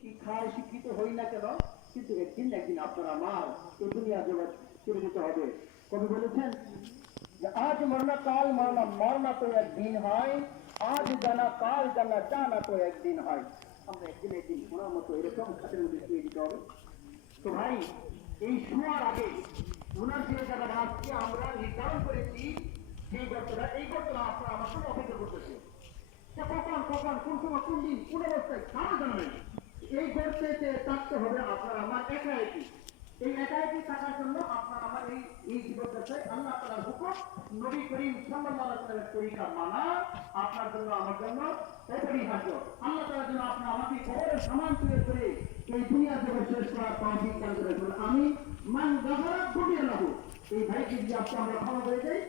শিক্ষায় শিক্ষিত হই না কেন, কিন্তু একদিন একদিন আপনার আমার এই দুনিয়া জগৎ ছেড়ে দিতে হবে। কবি বলেছেন যে আজ মরনা কাল মরনা, মরনা তো একদিন হয়, আজ জানা কাল জানা, জানা তো একদিন হয়। আমরা একদিন একদিন শোনার মতো এরকম খাতের মধ্যে শুয়ে দিতে হবে। তো ভাই, এই শোয়ার আগে ওনার যে জায়গাটা আজকে আমরা নির্ধারণ করেছি, সেই গর্তটা, এই গর্তটা আপনারা আমার সঙ্গে অপেক্ষা করতেছে। কখন কখন কোন সময় কোন দিন কোন অবস্থায় কারো জানাবেন। এই গর্তেতে থাকতে হবে আপনার আমার একাএকি। এই একাএকি থাকার জন্য আপনার আমার এই জীবদ্দশায় আল্লাহ তাআলার হুকুম, নবী করিম সাল্লাল্লাহু আলাইহি ওয়াসাল্লামের তরিকা মানা আপনার জন্য আমার জন্য অপরিহার্য। আল্লাহ তাআলার জন্য আপনি আমাকে কবরের সামান তুলে করে এই দুনিয়া জগৎ শেষ করার তৌফিক দান করেন। আমি মান গাফারা গুটিয়ে লাভ, এই ভাইকে যদি আপনি আমরা ক্ষমা করে যাই,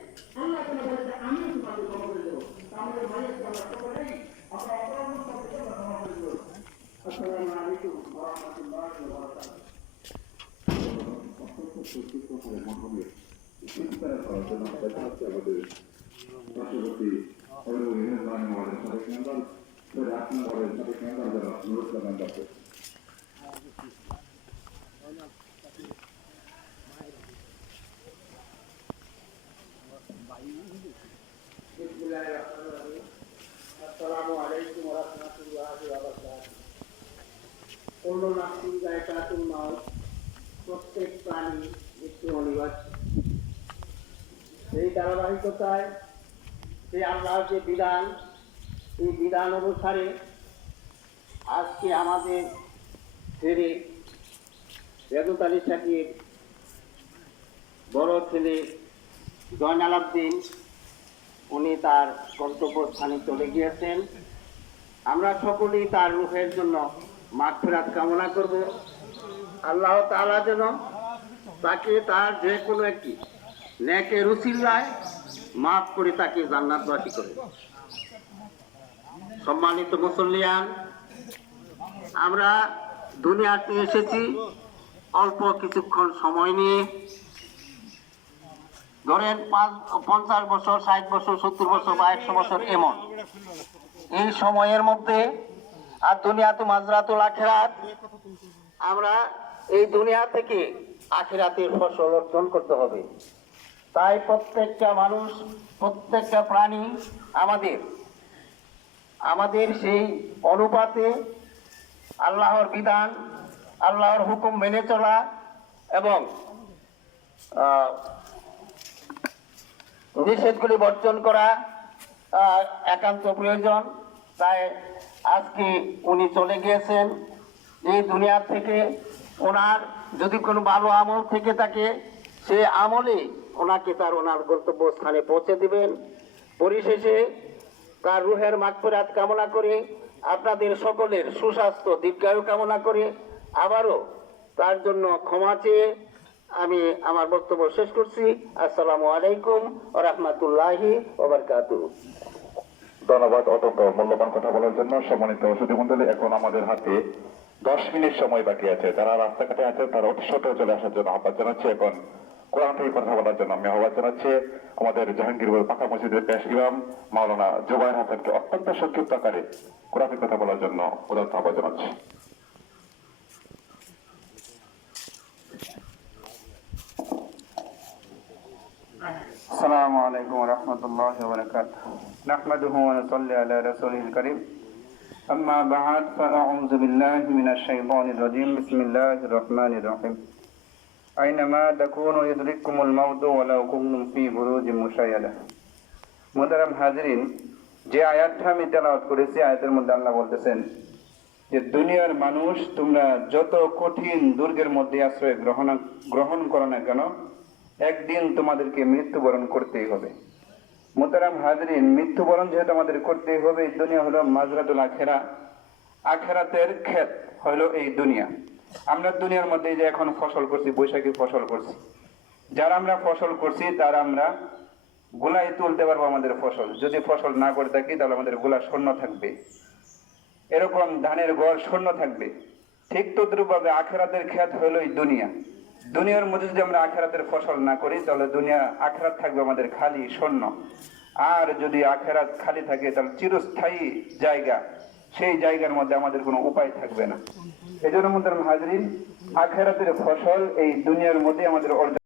আল্লাহ তাআলা বলে যে আমিও তোমাকে ক্ষমা করে দেবো। আমাদের ভাইয়ের আমরা সকলেই আমরা অপরাধ করতে ক্ষমা করে দেবো। আসসালামু আলাইকুম ওয়া রাহমাতুল্লাহি ওয়া বারাকাতুহু। আসসালামু আলাইকুম ওয়া রাহমাতুল্লাহি ওয়া বারাকাতুহু। কুল্লু নাফসিন যায়কাতুল মাউত, প্রত্যেক প্রাণী মৃত্যু অনিবার্য। এই ধারাবাহিকতায় সেই আল্লাহর যে বিধান, এই বিধান অনুসারে আজকে আমাদের ছেলে রেজত আলী সাকিব বড় ছেলে জয়নাল আবদিন, উনি তার গন্তব্যস্থানে চলে গিয়েছেন। আমরা সকলেই তার রূহের জন্য মাগফিরাত কামনা করব। আল্লাহ তাআলা যেন তাকে তার যে কোনো একটি নেকের উসিলায় মাফ করে তাকে জান্নাতবাসী করে। সম্মানিত মুসল্লিয়ান, আমরা দুনিয়াতে এসেছি অল্প কিছুক্ষণ সময় নিয়ে। ধরেন 50 বছর, 60 বছর, 70 বছর বা 100 বছর, এমন এই সময়ের মধ্যে আর দুনিয়া তো মাজরাতুল আখিরাত, আমরা এই দুনিয়া থেকে আখিরাতের ফসল অর্জন করতে হবে। তাই প্রত্যেকটা মানুষ, প্রত্যেকটা প্রাণী আমাদের সেই অনুপাতে আল্লাহর বিধান, আল্লাহর হুকুম মেনে চলা এবং নিষেধগুলি বর্জন করা একান্ত প্রয়োজন। তাই আজকে উনি চলে গিয়েছেন এই দুনিয়া থেকে। ওনার যদি কোনো ভালো আমল থেকে থাকে, সে আমলে ওনাকে ওনার গন্তব্যস্থানে পৌঁছে দিবেন। পরিশেষে তার রুহের মাগফিরাত কামনা করে, আপনাদের সকলের সুস্বাস্থ্য দীর্ঘায়ু কামনা করে, আবারও তার জন্য ক্ষমা চেয়ে আমি আমার বক্তব্য শেষ করছি। আসসালামু আলাইকুম ওয়া রাহমাতুল্লাহি ওয়া বারাকাতুহু। ধন্যবাদ অত্যন্ত মূল্যবান কথা বলার জন্য। সম্মানিত সুধী মণ্ডলী, এখন আমাদের হাতে 10 মিনিট সময় বাকি আছে। যারা রাস্তাঘাটে আছে তারা অতি সত্ত্বর চলে আসার জন্য আহ্বান জানাচ্ছি। এখন কোরআন থেকে কথা বলার জন্য আমি আহ্বান জানাচ্ছি আমাদের জাহাঙ্গীরপুর পাকা মসজিদের পেশ ইমাম মাওলানা জুবায়ের হাসানকে অত্যন্ত সংক্ষিপ্ত আকারে কোরআন থেকে কথা বলার জন্য উদাত্ত আহ্বান জানাচ্ছি। السلام عليكم ورحمة الله وبركاته. نحمده ونصلي على رسوله الكريم. أما بعد فأعوذ بالله من الشيطان الرجيم. بسم الله الرحمن الرحيم. أينما تكونوا يدرككم الموت ولو كنتم في بروج مشيدة. মুহতারাম হাজিরিন, যে আয়াতটা আমি তেলাওয়াত করেছি, আয়াতের মধ্যে আল্লাহ বলতেছেন যে দুনিয়ার মানুষ, তোমরা যত কঠিন দুর্গের মধ্যে আশ্রয় গ্রহণ করো না কেন, একদিন তোমাদেরকে মৃত্যুবরণ করতেই হবে। মুহতারাম হাজরিন, মৃত্যুবরণ যেহেতু আমাদের করতেই হবে, এই দুনিয়া হলো মাজরাতুল আখিরা, আখিরাতের ক্ষেত হলো এই দুনিয়া। আমরা দুনিয়ার মধ্যে যে এখন ফসল করছি, বৈশাখী ফসল করছি, যারা আমরা ফসল করছি তারা আমরা গোলায় তুলতে পারবো আমাদের ফসল। যদি ফসল না করে থাকি তাহলে আমাদের গোলা শূন্য থাকবে, এরকম ধানের গড় শূন্য থাকবে। ঠিক তদ্রুপভাবে আখিরাতের ক্ষেত হলো এই দুনিয়া। দুনিয়ার মধ্যে যদি আমরা আখিরাতের ফসল না করি তাহলে দুনিয়া আখিরাত থাকবে আমাদের খালি শূন্য। আর যদি আখিরাত খালি থাকে তাহলে চিরস্থায়ী জায়গা সেই জায়গার মধ্যে আমাদের কোনো উপায় থাকবে না। এজন্য মুহতারাম হাজরিন, আখিরাতের ফসল এই দুনিয়ার মধ্যে আমাদের অর্জন